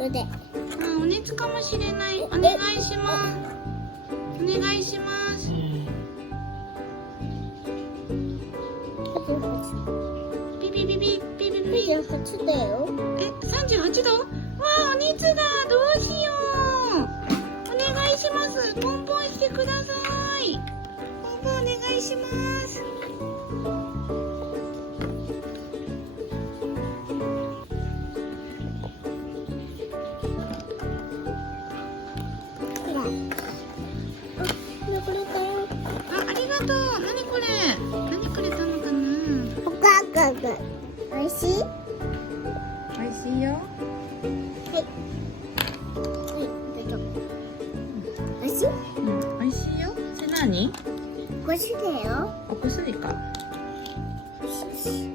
腕。あ、お熱かもしれない。お願いします。お願いします。ピピピピピピピ。28だよ。え、38度？わあ、お熱だ。どうしよう。お願いします。ポンポンしてください。ポンポンお願いします。ほら。これだよ。あ、ありがとう。なにこれ？何くれたのかな？お母さん。おいしい？美味しいよ。はい。どうぞ。おいしい？うん、美味しいよ。それ何？おいしいだよ。お薬か。よしよし。